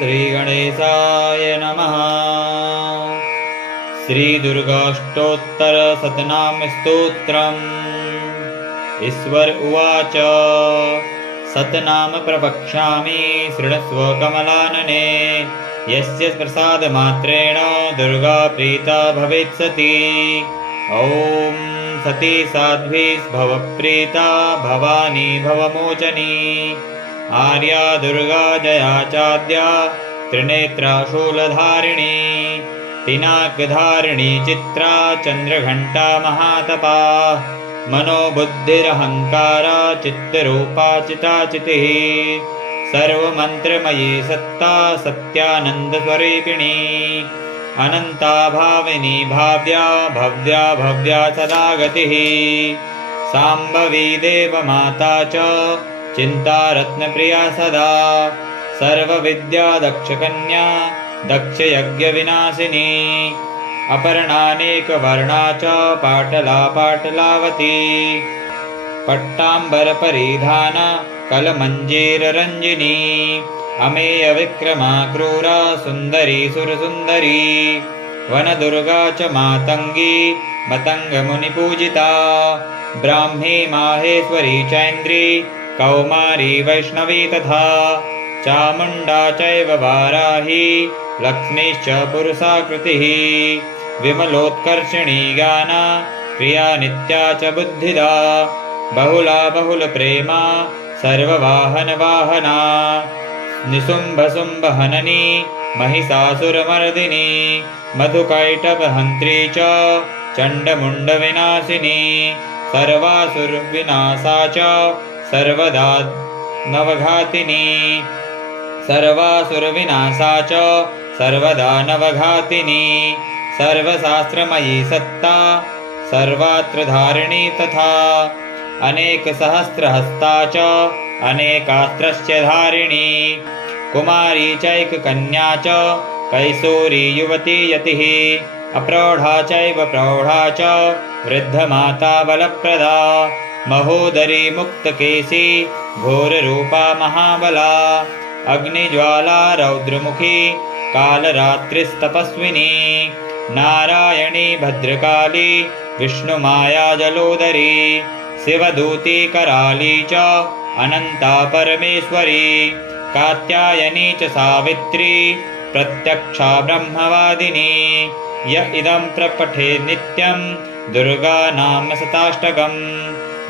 श्रीगणेशाय नमः। श्रीदुर्गाष्टोत्तरशतनामस्तोत्रम्। ईश्वर उवाच शतनाम प्रवक्ष्यामि शृणुष्व कमलानने। यस्य प्रसादमात्रेण दुर्गा प्रीता भवेत्सती। ॐ सती साध्वीभव प्रीता भवानी भवमोचनी। आर्या दुर्गा जया चाद्या त्रिनेत्रा शूलधारिणी। पिनाकधारिणी चित्रा चन्द्रघण्टा महातपा। मनोबुद्धिरहङ्कारा चित्तरूपा चिताचितिः। सर्वमन्त्रमयी सत्ता सत्यानन्दस्वरूपिणी। अनन्ता भाविनी भाव्या भव्या भव्या सदा गतिः। शाम्भवी देवमाता च चिन्तारत्नप्रिया सदा। सर्वविद्या दक्षकन्या दक्षयज्ञविनाशिनी। अपर्णानेकवर्णा च पाटला पाटलावती। पट्टाम्बरपरिधाना कलमञ्जीररञ्जिनी। अमेयविक्रमा क्रूरा सुन्दरी सुरसुन्दरी। वनदुर्गा च मातङ्गी मतङ्गमुनिपूजिता। ब्राह्मी माहेश्वरी चैन्द्री कौमारी वैष्णवी तथा। चामुण्डा चैव वाराही लक्ष्मीश्च पुरुषाकृतिः। विमलोत्कर्षिणी गाना क्रिया नित्या च बुद्धिदा। बहुला बहुलप्रेमा सर्ववाहनवाहना। निशुम्भशुम्भहननी महिषासुरमर्दिनी। मधुकैटभहन्त्री च चण्डमुण्डविनाशिनी। सर्वासुरविनाशा च सर्वदा नवघातिनी। सर्वासुरविनाशा च सर्वदा नवघातिनी। सर्वशास्त्रमयी सत्ता सर्वात्र धारिणी तथा। अनेकसहस्रहस्ता च अनेकास्त्रस्य धारिणी। कुमारी चैककन्या च कैशोरी युवती यतिः। अप्रौढा चैव प्रौढा च वृद्धमाता बलप्रदा। महोदरी मुक्तकेशी घोररूपा महाबला। अग्निज्वाला रौद्रमुखी कालरात्रिस्तपस्विनी। नारायणी भद्रकाली विष्णुमाया जलोदरी। शिवदूती कराली च अनन्ता परमेश्वरी। कात्यायनी च सावित्री प्रत्यक्षा ब्रह्मवादिनी। य इदं प्रपठे नित्यं दुर्गा नाम शताष्टकं।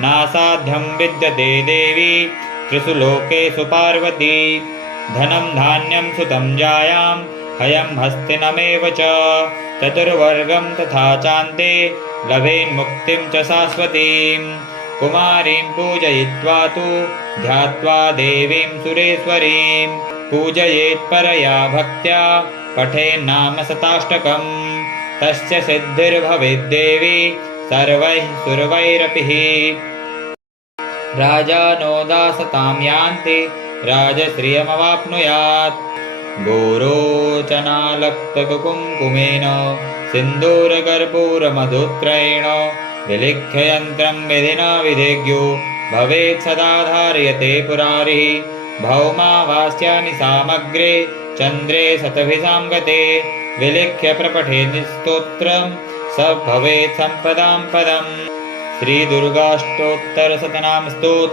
नासाध्यं विद्यते देवी त्रिषु लोकेषु पार्वती। धनं धान्यं सुतं जायां हयं हस्तिनमेव च। चतुर्वर्गं तथा चान्ते लभेन्मुक्तिं च शाश्वतीं। कुमारीं पूजयित्वा तु ध्यात्वा देवीं सुरेश्वरीं। पूजयेत्परया भक्त्या पठेन्नाम शताष्टकं। तस्य सिद्धिर्भवेद्देवी सर्वैः सुरवैरपिः। राजानो दासतां यान्ति राजश्रियमवाप्नुयात्। गोरोचनालक्तकुङ्कुमेन सिन्दूरकर्पूरमधुत्रयेण विलिख्य यन्त्रं विधिना विधिज्ञो भवेत् सदा धार्यते पुरारिः। भौमावास्यानि सामग्रे चन्द्रे शतभिषां गते। विलिख्य प्रपठेत् स्तोत्रं स भवेत् सम्पदां पदम्। श्रीदुर्गाष्टोत्तरशतनामस्तोत्रम्।